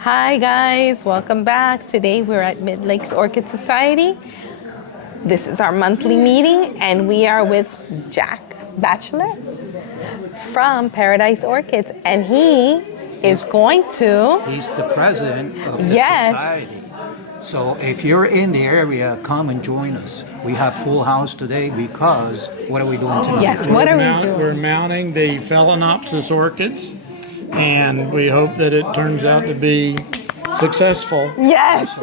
Hi guys, welcome back. Today we're at Mid-Lakes Orchid Society. This is our monthly meeting and we are with Jack Bachelor from Paradise Orchids, and he is going to... He's the president of the Yes. society. So if you're in the area, come and join us. We have full house today because what are we doing tonight? Yes, what are we doing? We're mounting the Phalaenopsis orchids, and we hope that it turns out to be successful. Yes.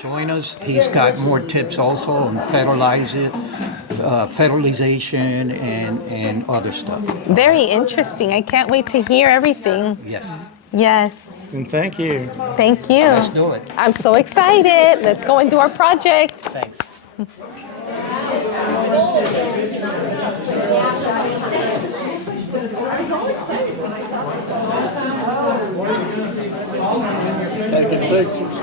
Join us. He's got more tips also on fertilization and other stuff. Very interesting. I can't wait to hear everything. Yes. Yes. And thank you. Thank you. Let's do it. I'm so excited. Let's go and do our project. Thanks. Taking pictures.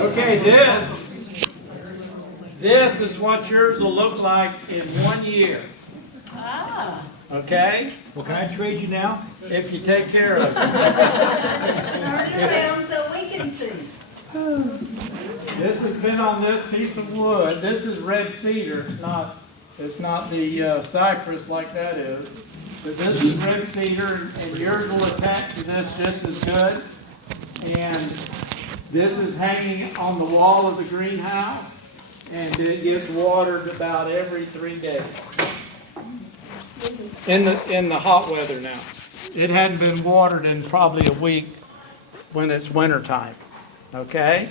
Okay, this is what yours will look like in 1 year. Okay? Well, can I trade you now? If you take care of it. Turn it around so we can see. This has been on this piece of wood. This is red cedar. It's not the cypress like that is. But this is red cedar, and yours will attach to this just as good. And this is hanging on the wall of the greenhouse, and it gets watered about every 3 days. In the hot weather now. It hadn't been watered in probably a week when it's winter time. Okay?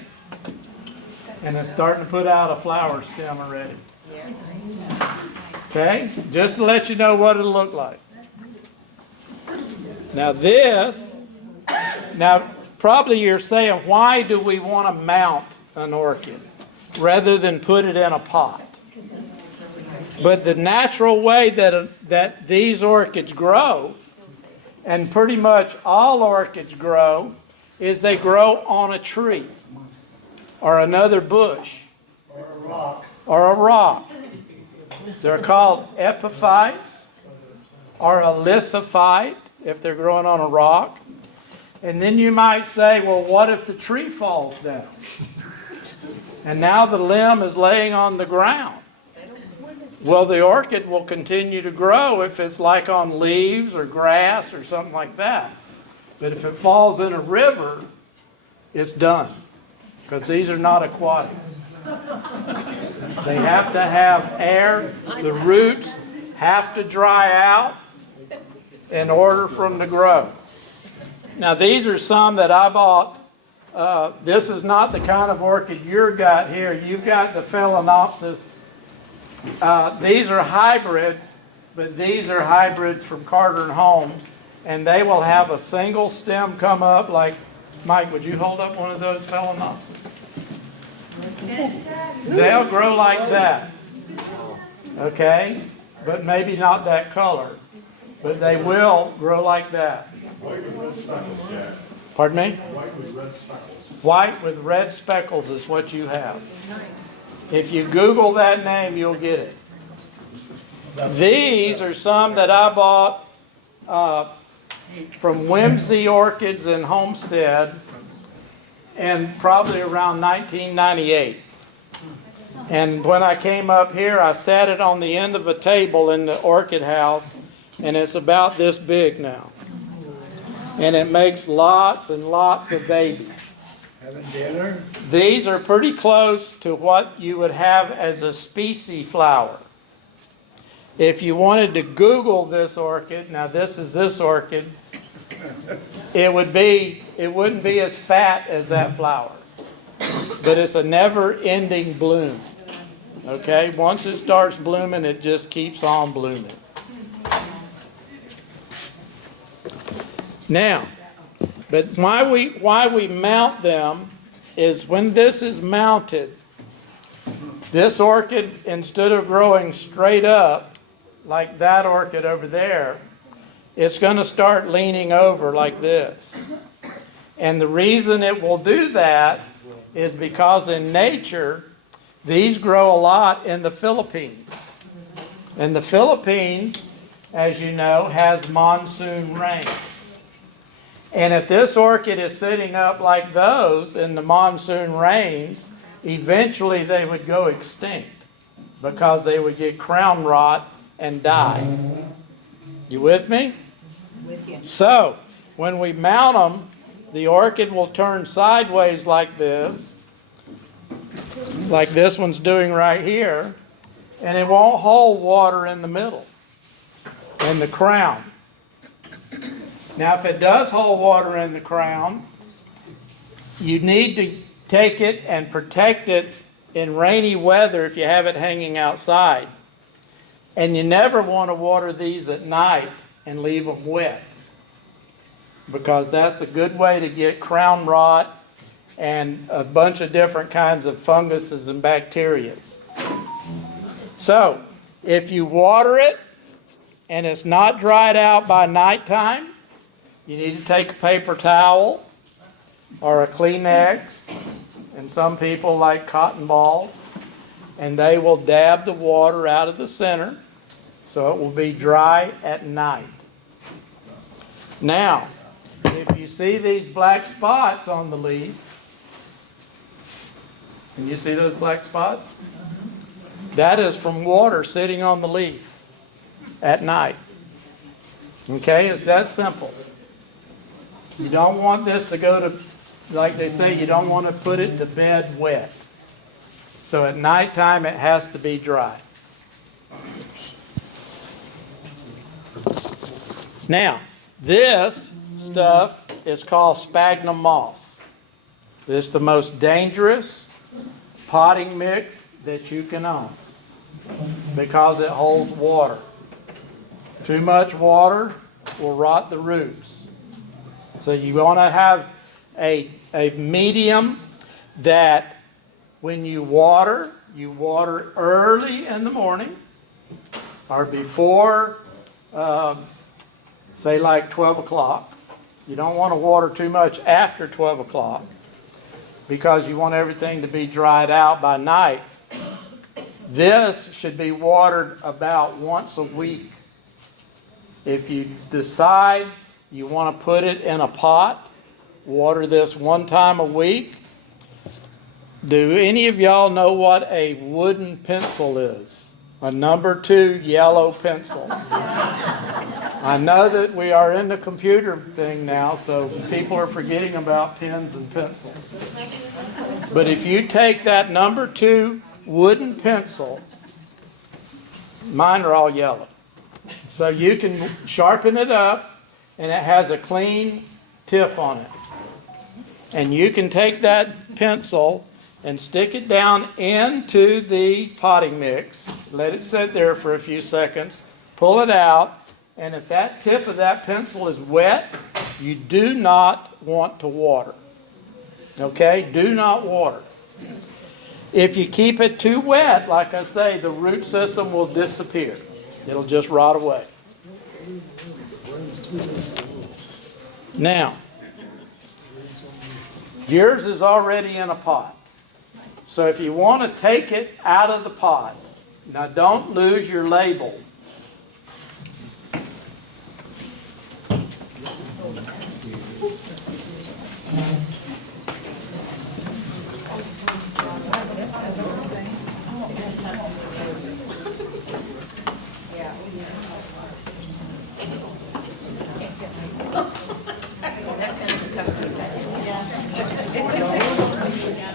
And it's starting to put out a flower stem already. Okay? Just to let you know what it'll look like. Now probably you're saying, why do we want to mount an orchid rather than put it in a pot? But the natural way that these orchids grow, and pretty much all orchids grow, is they grow on a tree or another bush or a rock. They're called epiphytes or a lithophyte if they're growing on a rock. And then you might say, well, what if the tree falls down? And now the limb is laying on the ground. Well, the orchid will continue to grow if it's like on leaves or grass or something like that. But if it falls in a river, it's done. Because these are not aquatic. They have to have air. The roots have to dry out in order for them to grow. Now, these are some that I bought. This is not the kind of orchid you've got here. You've got the Phalaenopsis. These are hybrids, but these are hybrids from Carter and Holmes, and they will have a single stem come up like, Mike, would you hold up one of those Phalaenopsis? They'll grow like that, okay, but maybe not that color, but they will grow like that. White with red speckles, yeah. Pardon me? White with red speckles. White with red speckles is what you have. If you Google that name, you'll get it. These are some that I bought from Whimsy Orchids in Homestead, and probably around 1998. And when I came up here, I sat it on the end of a table in the orchid house, and it's about this big now. And it makes lots and lots of babies. Having dinner? These are pretty close to what you would have as a species flower. If you wanted to Google this orchid, now this is this orchid, it wouldn't be as fat as that flower. But it's a never-ending bloom. Okay? Once it starts blooming, it just keeps on blooming. Now, but why we mount them is when this is mounted, this orchid, instead of growing straight up like that orchid over there, it's going to start leaning over like this. And the reason it will do that is because in nature, these grow a lot in the Philippines. And the Philippines, as you know, has monsoon rains. And if this orchid is sitting up like those in the monsoon rains, eventually they would go extinct because they would get crown rot and die. You with me? With you. So, when we mount them, the orchid will turn sideways like this one's doing right here, and it won't hold water in the middle, in the crown. Now, if it does hold water in the crown, you need to take it and protect it in rainy weather if you have it hanging outside. And you never want to water these at night and leave them wet, because that's a good way to get crown rot and a bunch of different kinds of funguses and bacterias. So, if you water it and it's not dried out by nighttime, you need to take a paper towel or a Kleenex, and some people like cotton balls, and they will dab the water out of the center so it will be dry at night. Now, if you see these black spots on the leaf, can you see those black spots? That is from water sitting on the leaf at night. Okay, it's that simple. You don't want this to go to, like they say, you don't want to put it to bed wet. So at nighttime it has to be dry. Now, this stuff is called sphagnum moss. This is the most dangerous potting mix that you can own because it holds water. Too much water will rot the roots. So you want to have a medium that when you water early in the morning or before, say like 12 o'clock. You don't want to water too much after 12 o'clock because you want everything to be dried out by night. This should be watered about once a week. If you decide you want to put it in a pot, water this one time a week. Do any of y'all know what a wooden pencil is? A number 2 yellow pencil. I know that we are in the computer thing now, so people are forgetting about pens and pencils. But if you take that number 2 wooden pencil, mine are all yellow, so you can sharpen it up, and it has a clean tip on it. And you can take that pencil and stick it down into the potting mix, let it sit there for a few seconds, pull it out, and if that tip of that pencil is wet, you do not want to water. Okay? Do not water. If you keep it too wet, like I say, the root system will disappear. It'll just rot away. Now, yours is already in a pot. So if you want to take it out of the pot, now don't lose your label.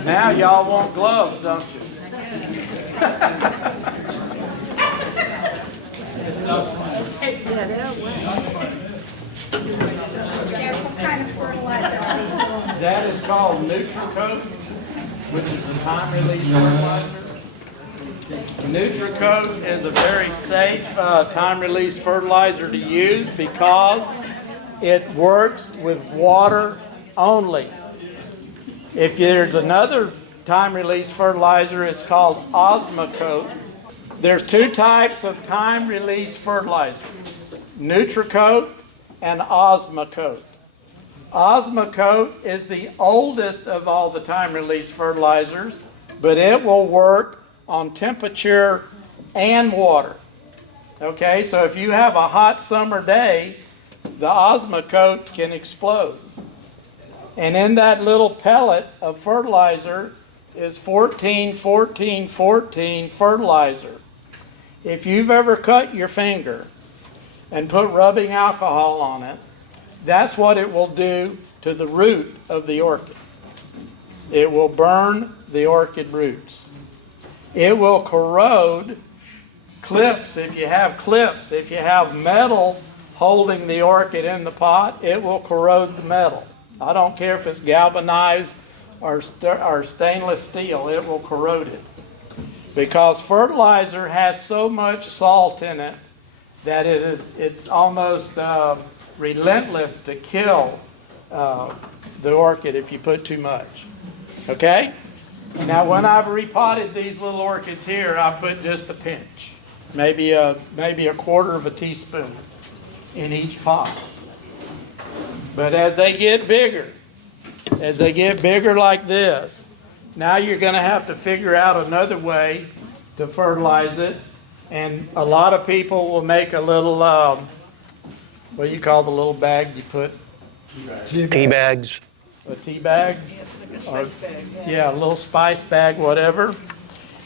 Now y'all want gloves, don't you? What kind of fertilizer are these doing? That is called NutriCoat, which is a time-release fertilizer. NutriCoat is a very safe time-release fertilizer to use because it works with water only. If there's another time-release fertilizer, it's called Osmocote. There's 2 types of time-release fertilizer, NutriCoat and Osmocote. Osmocote is the oldest of all the time-release fertilizers, but it will work on temperature and water. Okay, so if you have a hot summer day, the Osmocote can explode. And in that little pellet of fertilizer is 14, 14, 14 fertilizer. If you've ever cut your finger and put rubbing alcohol on it, that's what it will do to the root of the orchid. It will burn the orchid roots. It will corrode clips. If you have clips, if you have metal holding the orchid in the pot, it will corrode the metal. I don't care if it's galvanized or stainless steel, it will corrode it. Because fertilizer has so much salt in it that it's almost relentless to kill the orchid if you put too much. Okay? Now when I've repotted these little orchids here, I put just a pinch, maybe a quarter of a teaspoon in each pot. But as they get bigger like this, now you're going to have to figure out another way to fertilize it. And a lot of people will make a little, what do you call the little bag you put? Tea bags. A tea bag? Like a spice bag. Yeah, a little spice bag, whatever.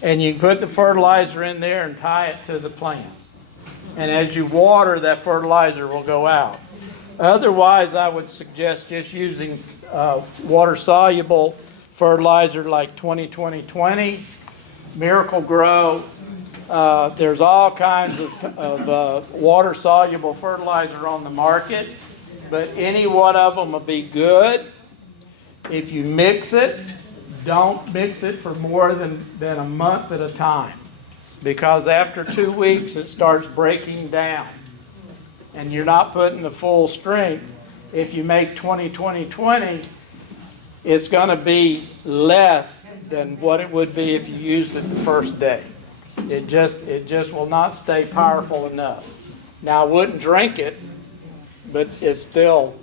And you can put the fertilizer in there and tie it to the plant. And as you water, that fertilizer will go out. Otherwise, I would suggest just using water-soluble fertilizer like 20-20-20, Miracle Grow. There's all kinds of water-soluble fertilizer on the market, but any one of them will be good. If you mix it, don't mix it for more than a month at a time, because after 2 weeks it starts breaking down and you're not putting the full strength. If you make 20-20-20, it's going to be less than what it would be if you used it the first day. It just will not stay powerful enough. Now I wouldn't drink it, but it's still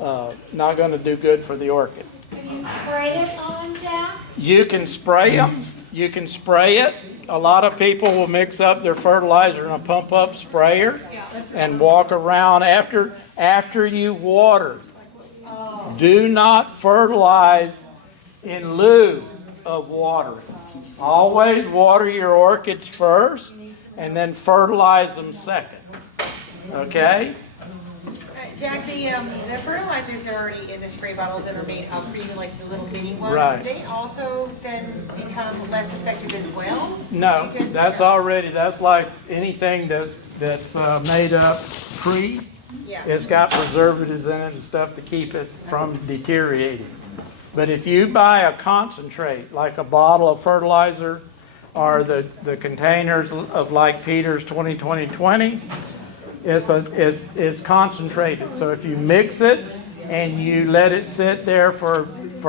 not going to do good for the orchid. Can you spray it on, Jack? You can spray them. You can spray it. A lot of people will mix up their fertilizer in a pump-up sprayer and walk around after you water. Do not fertilize in lieu of watering. Always water your orchids first and then fertilize them second. Okay? Jack, the fertilizers that are already in the spray bottles that are made up for you, like the little mini ones, Right. they also then become less effective as well? No, Because- that's like anything that's made up pre. Yeah. It's got preservatives in it and stuff to keep it from deteriorating. But if you buy a concentrate, like a bottle of fertilizer or the containers of like Peter's 20-20-20, it's concentrated. So if you mix it and you let it sit there for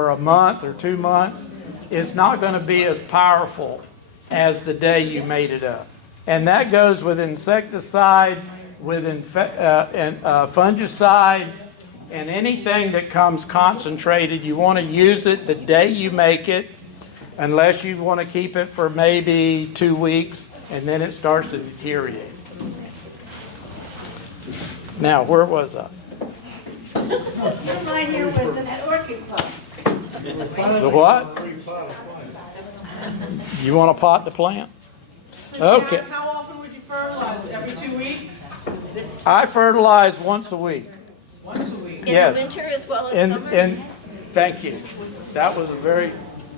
a month or 2 months, it's not going to be as powerful as the day you made it up. And that goes with insecticides, with fungicides, and anything that comes concentrated. You want to use it the day you make it, unless you want to keep it for maybe 2 weeks, and then it starts to deteriorate. Now, where was I? I'm right here with an orchid club. The what? You want to pot the plant? Okay. How often would you fertilize? Every 2 weeks? I fertilize once a week. Once a week? In Yes. the winter as well as summer? Thank you. That was a very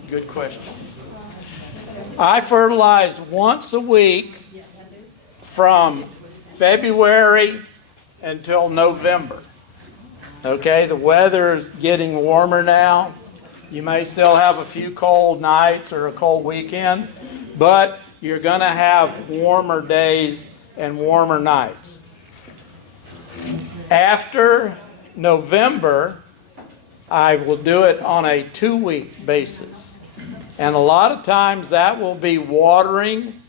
good question. I fertilize once a week from February until November. Okay, the weather is getting warmer now. You may still have a few cold nights or a cold weekend, but you're going to have warmer days and warmer nights. After November, I will do it on a 2-week basis. And a lot of times that will be watering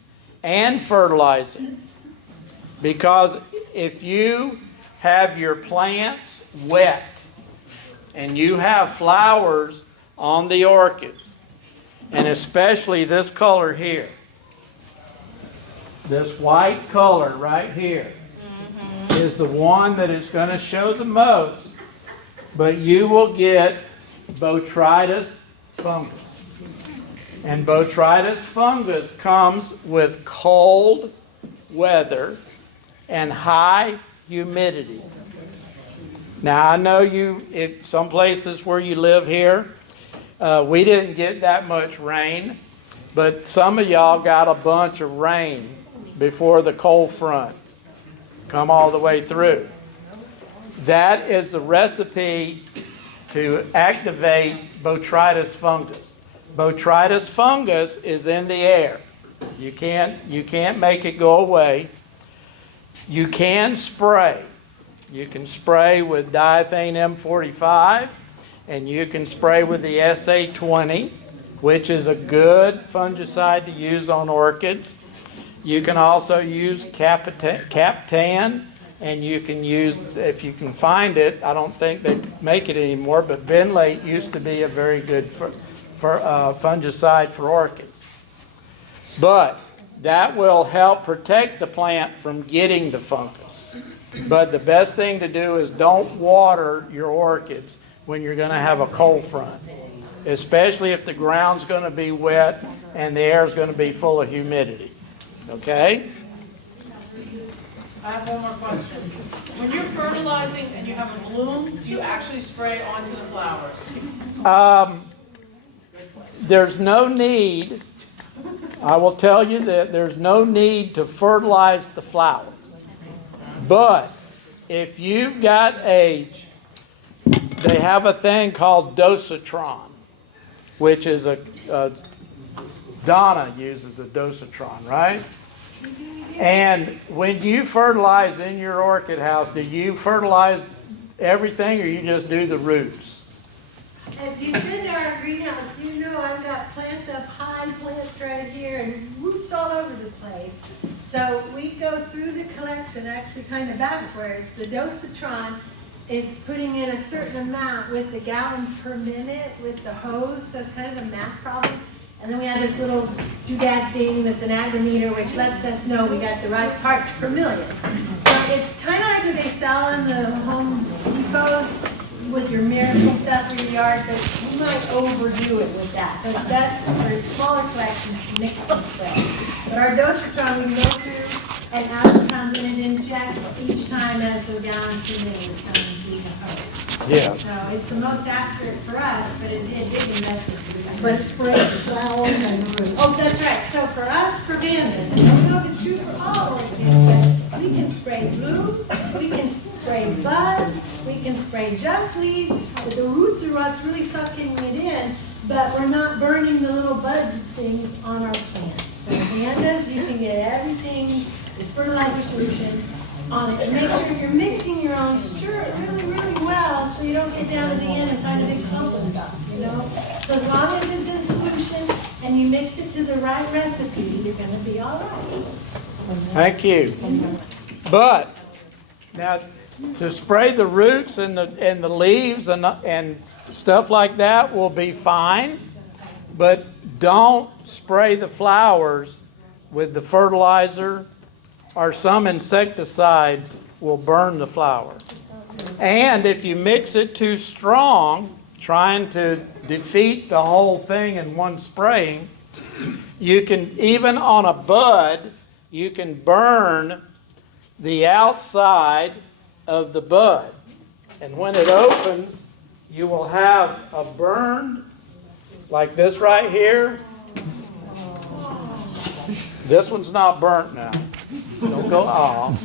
and fertilizing. Because if you have your plants wet and you have flowers on the orchids, and especially this color here, this white color right here is the one that is going to show the most, but you will get botrytis fungus. And botrytis fungus comes with cold weather and high humidity. Now I know some places where you live here, we didn't get that much rain, but some of y'all got a bunch of rain before the cold front come all the way through. That is the recipe to activate botrytis fungus. Botrytis fungus is in the air. You can't make it go away. You can spray. You can spray with diethane M45, and you can spray with the SA20, which is a good fungicide to use on orchids. You can also use Captan, and you can use, if you can find it, I don't think they make it anymore, but Benlate used to be a very good fungicide for orchids. But that will help protect the plant from getting the fungus. But the best thing to do is don't water your orchids when you're going to have a cold front, especially if the ground's going to be wet and the air is going to be full of humidity. Okay? I have one more question. When you're fertilizing and you have a bloom, do you actually spray onto the flowers? There's no need, I will tell you that there's no need to fertilize the flowers. But if you've got they have a thing called dosatron, which is Donna uses a dosatron, right? And when you fertilize in your orchid house, do you fertilize everything or you just do the roots? If you've been to our greenhouse, you know I've got plants up high, plants right here, and roots all over the place. So we go through the collection actually kind of backwards. The dosatron is putting in a certain amount with the gallons per minute with the hose, so it's kind of a math problem. And then we have this little doodad thing that's an agrimeter, which lets us know we got the right parts per million. So it's kind of like what they sell in the Home Depots with your miracle stuff for your yard, but you might overdo it with that. So it's best for smaller collections to mix and spray. But our dosatron, we can go through and add the pounds, and it injects each time as the gallons per minute is coming through the hose. Yeah. So it's the most accurate for us, but it did invest. But it sprays the flowers and the roots. Oh, that's right. So for us, for Vandas, I don't know if it's true for all orchids, but we can spray blooms, we can spray buds, we can spray just leaves, but the roots are what's really sucking it in, but we're not burning the little buds things on our plants. So Vandas, you can get everything, the fertilizer solutions on it. And make sure you're mixing your own, stir it really, really well so you don't get down to the end and find a big clump of stuff, you know? So as long as it's in solution and you mixed it to the right recipe, you're going to be all right. Thank you. But now to spray the roots and the leaves and stuff like that will be fine, but don't spray the flowers with the fertilizer, or some insecticides will burn the flower. And if you mix it too strong, trying to defeat the whole thing in one spraying, you can, even on a bud, you can burn the outside of the bud. And when it opens, you will have a burned, like this right here. This one's not burnt now. Don't go off.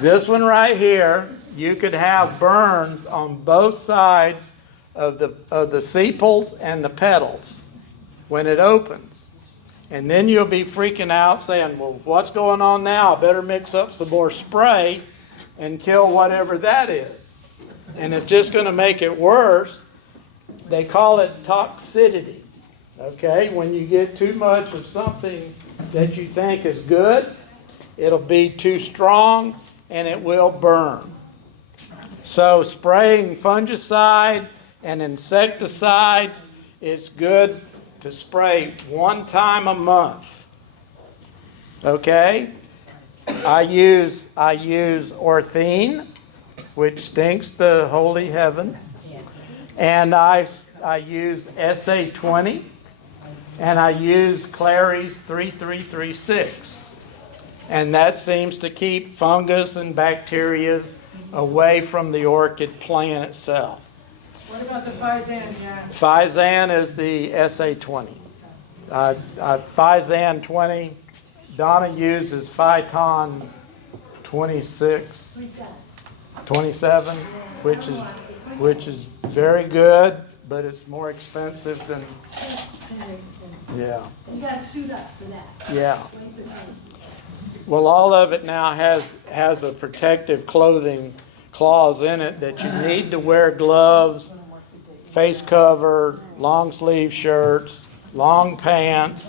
This one right here, you could have burns on both sides of the sepals and the petals when it opens. And then you'll be freaking out saying, well, what's going on now? I better mix up some more spray and kill whatever that is. And it's just going to make it worse. They call it toxicity. Okay? When you get too much of something that you think is good, it'll be too strong and it will burn. So spraying fungicide and insecticides, it's good to spray 1 time a month. Okay? I use Orthene, which stinks to holy heaven. And I use SA20, and I use Clary's 3336. And that seems to keep fungus and bacteria away from the orchid plant itself. What about the Phizan, yeah? Phizan is the SA20. Phizan 20. Donna uses Phyton 26, 27, which is very good, but it's more expensive than, yeah. You gotta suit up for that. Yeah. Well, all of it now has a protective clothing clause in it that you need to wear gloves, face cover, long sleeve shirts, long pants,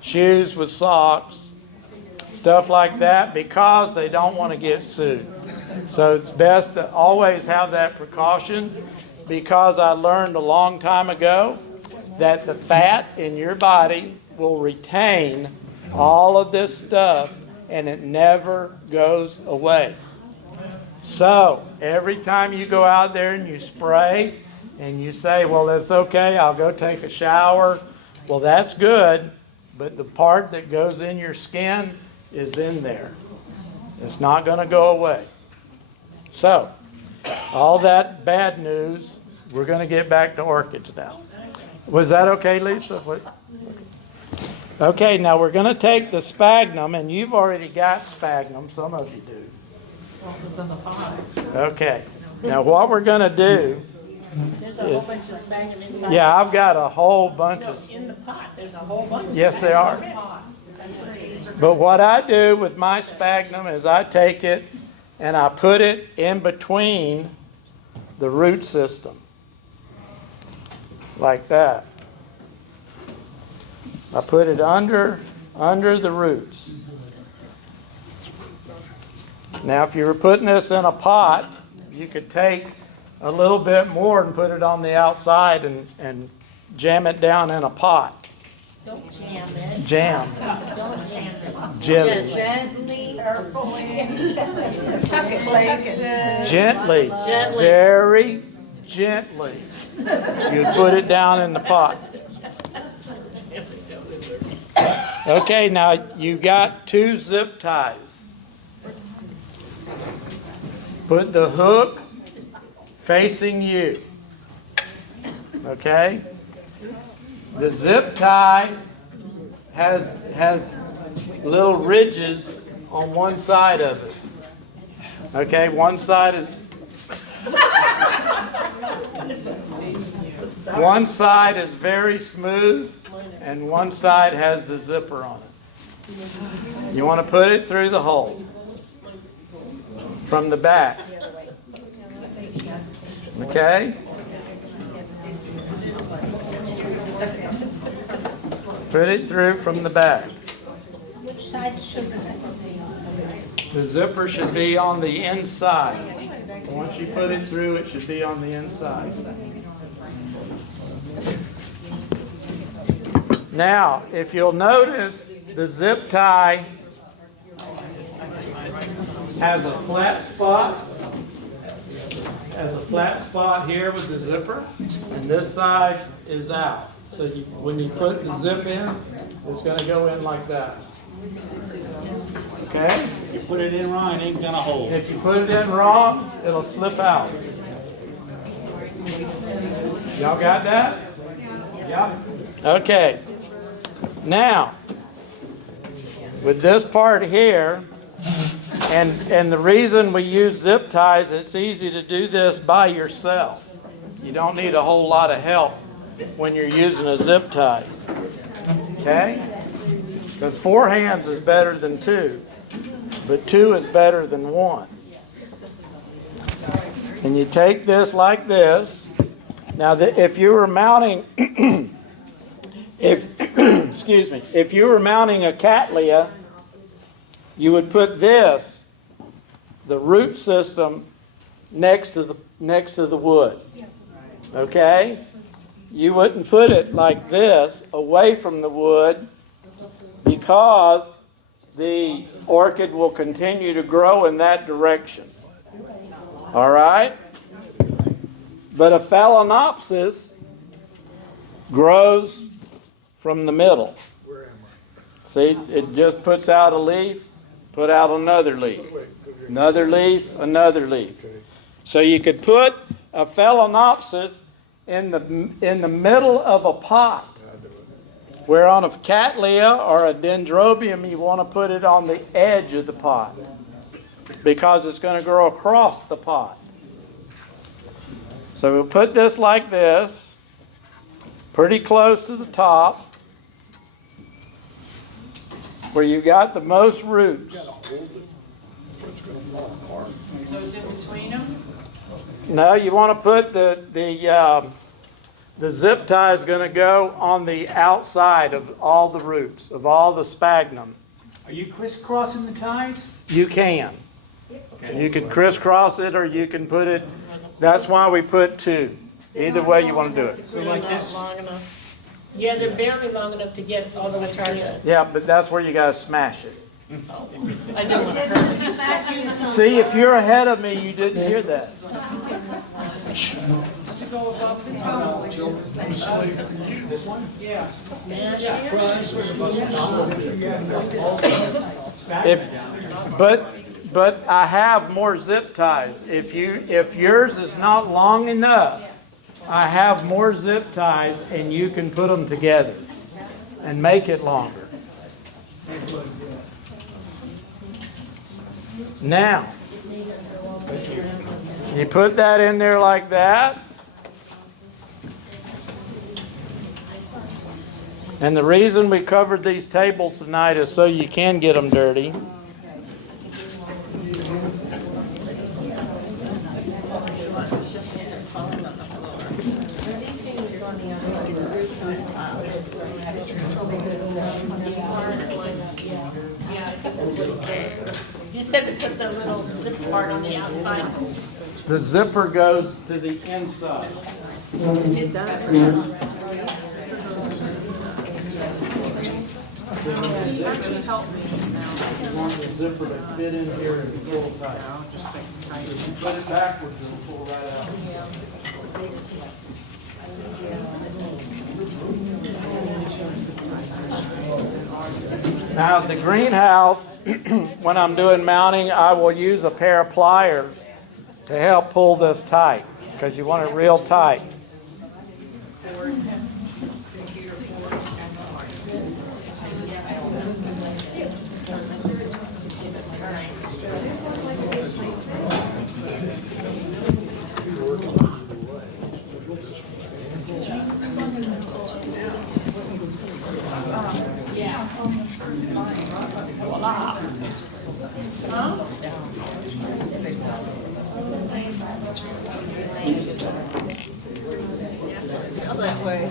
shoes with socks, stuff like that, because they don't want to get sued. So it's best to always have that precaution, because I learned a long time ago that the fat in your body will retain all of this stuff and it never goes away. So every time you go out there and you spray and you say, well, it's okay, I'll go take a shower. Well, that's good, but the part that goes in your skin is in there. It's not going to go away. So, all that bad news, we're going to get back to orchids now. Was that okay, Lisa? Okay, now we're going to take the sphagnum, and you've already got sphagnum. Some of you do. Okay. Now what we're going to do. There's a whole bunch of sphagnum inside. Yeah, I've got a whole bunch of. In the pot, there's a whole bunch. Yes, they are. But what I do with my sphagnum is I take it and I put it in between the root system. Like that. I put it under the roots. Now, if you were putting this in a pot, you could take a little bit more and put it on the outside and jam it down in a pot. Don't jam it. Jam. Don't jam it. Jelly. Gently. Tuck it. Gently. Very gently. You put it down in the pot. Okay, now you got 2 zip ties. Put the hook facing you. Okay? The zip tie has little ridges on one side of it. Okay, one side is very smooth, and one side has the zipper on it. You want to put it through the hole from the back. Okay? Put it through from the back. Which side should the zipper be on? The zipper should be on the inside. Once you put it through, it should be on the inside. Now, if you'll notice, the zip tie has a flat spot. Has a flat spot here with the zipper, and this side is out. So when you put the zip in, it's going to go in like that. Okay? You put it in wrong, it ain't gonna hold. If you put it in wrong, it'll slip out. Y'all got that? Yeah. Okay. Now, with this part here, and the reason we use zip ties, it's easy to do this by yourself. You don't need a whole lot of help when you're using a zip tie. Okay? Because 4 hands is better than 2, but 2 is better than 1. And you take this like this. Now, if you were mounting, if you were mounting a cattleya, you would put this, the root system, next to the wood. Okay? You wouldn't put it like this away from the wood because the orchid will continue to grow in that direction. All right? But a Phalaenopsis grows from the middle. See, it just puts out a leaf, put out another leaf, another leaf, another leaf. So you could put a Phalaenopsis in the middle of a pot. Where on a Cattleya or a Dendrobium, you want to put it on the edge of the pot because it's going to grow across the pot. So we'll put this like this, pretty close to the top, where you got the most roots. So is it between them? No, you want to put the zip tie is going to go on the outside of all the roots, of all the sphagnum. Are you crisscrossing the ties? You can. You can crisscross it or you can put it, that's why we put two. Either way you want to do it. So like this? Long enough. Yeah, they're barely long enough to get all the way to Yeah, but that's where you got to smash it. I don't want to hurt it. See, if you're ahead of me, you didn't hear that. This one? Yeah. But I have more zip ties. If yours is not long enough, I have more zip ties and you can put them together and make it longer. Now, you put that in there like that. And the reason we covered these tables tonight is so you can get them dirty. You said to put the little zip part on the outside. The zipper goes to the inside. You want the zipper to fit in here and pull tight. If you put it backwards, it'll pull right out. Now the greenhouse, when I'm doing mounting, I will use a pair of pliers to help pull this tight because you want it real tight. That way.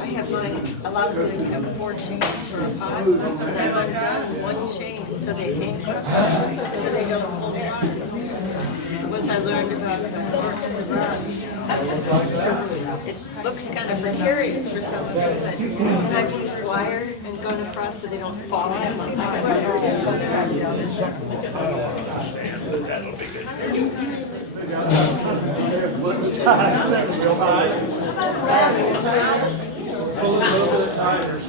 I have mine, a lot of them have 4 chains for a pot. Sometimes I've done 1 chain so they hang so they don't hold on. Once I learned about the orchid garage, it looks kind of precarious for some of them, but and I've used wire and gone across so they don't fall out of my Pull it a little bit tighter.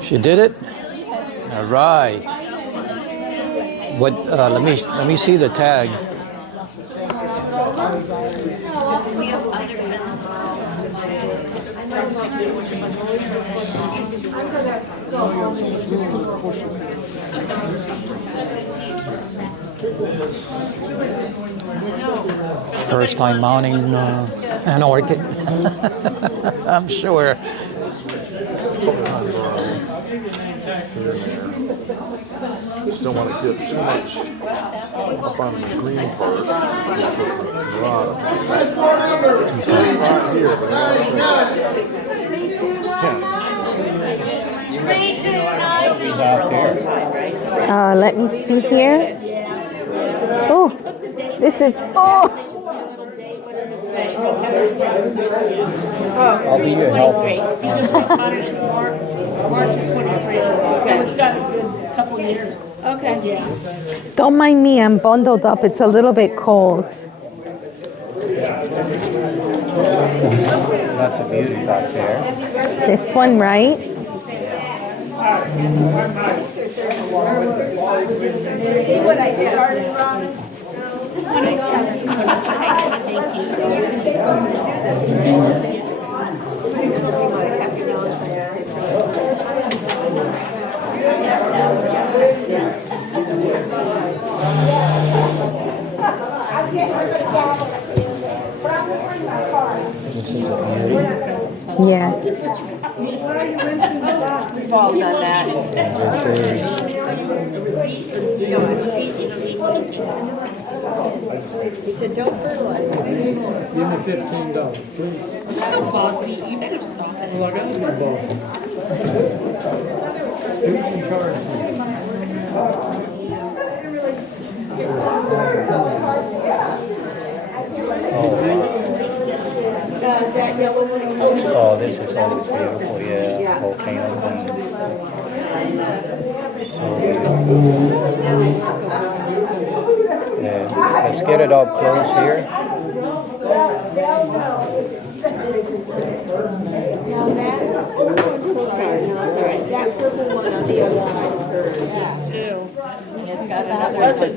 She did it? All right. What? Let me see the tag. We have other kinds of First time mounting an orchid. I'm sure. Just don't want to get too much up on the green part. Right here, but Let me see here. Oh, this is, oh, I'll be your helper. You just got it in March of 23. So it's got a good couple years. Okay. Yeah. don't mind me, I'm bundled up. It's a little bit cold. That's a beauty back there. This one, right? See what I started, Robin? Yes. We've all done that. He said, don't fertilize it. Give me $15. You're so bossy. You better stop it. Well, I got to be bossy. Who's in charge? Oh, this is always beautiful. Yeah, volcano. Yeah, let's get it up close here.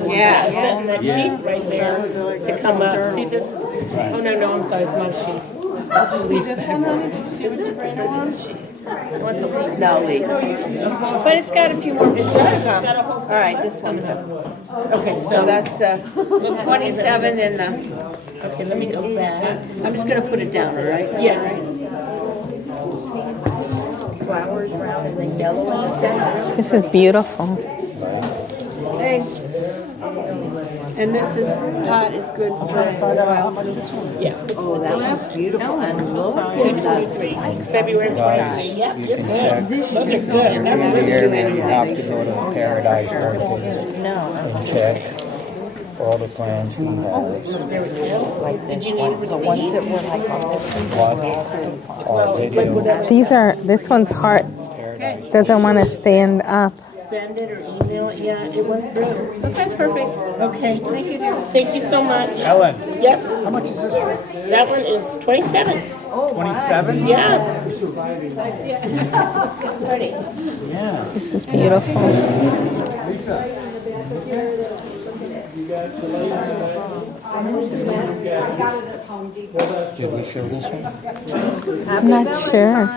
Yeah, setting that sheath right there to come up. See this? Oh, no, I'm sorry, it's not a sheath. See this one, honey? See what's the brand on? What's a leaf? No leaf. But it's got a few more. It does. All right, this one's up. Okay, so that's 27 and the. Okay, let me go back. I'm just gonna put it down, all right? Yeah. Flowers round and yellow. This is beautiful. And this is pot is good for yeah. Oh, that one's beautiful. And look at 223. February 23. Yep. You can check. Those are good. Every year you have to go to Paradise Orchids and check all the plants we have. Did you need a receipt? The ones that were like Watch our video. This one's heart. Doesn't want to stand up. Send it or email it. Yeah, it went through. Okay, perfect. Okay, thank you, dear. Thank you so much. Ellen, Yes, how much is this one? that one is 27. 27? Yeah. Yeah. This is beautiful. Did we show this one? I'm not sure.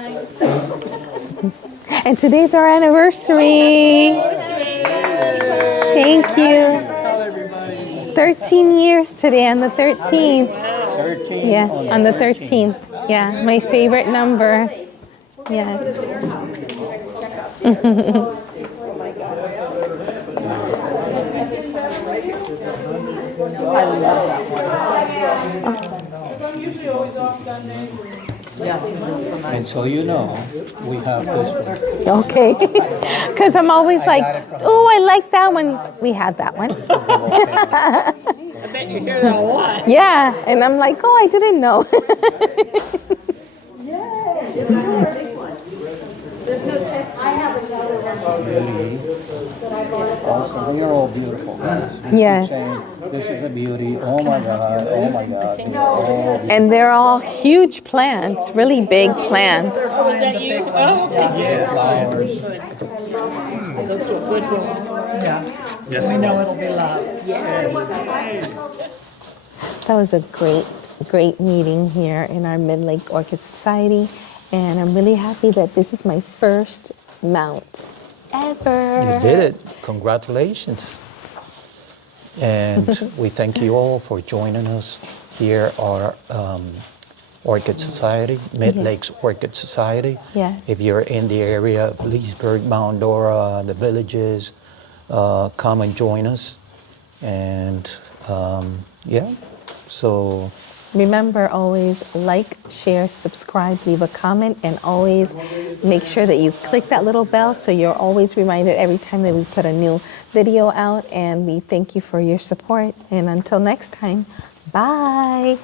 And today's our anniversary. Thank you. 13 years today on the 13th. 13? Yeah, on the 13th. Yeah, my favorite number. Yes. I'm usually always off Sundays. And so you know, we have this one. Okay. Because I'm always like, oh, I like that one. We had that one. I bet you hear that a lot. Yeah, and I'm like, oh, I didn't know. Beauty. Also, they're all beautiful. Yes. Saying, this is a beauty. Oh my God, oh my God. Oh, And they're all huge plants, really big plants. Oh, is that you? Oh, okay. flowers. Those two are good ones. Yes, we know it'll be loved. That was a great meeting here in our Mid-Lakes Orchid Society. And I'm really happy that this is my first mount ever. You did it. Congratulations. And we thank you all for joining us here at our Orchid Society, Mid-Lakes Orchid Society. Yes. If you're in the area of Leesburg, Mount Dora, the villages, come and join us. And yeah, so Remember, always like, share, subscribe, leave a comment, and always make sure that you click that little bell so you're always reminded every time that we put a new video out. And we thank you for your support. And until next time, bye.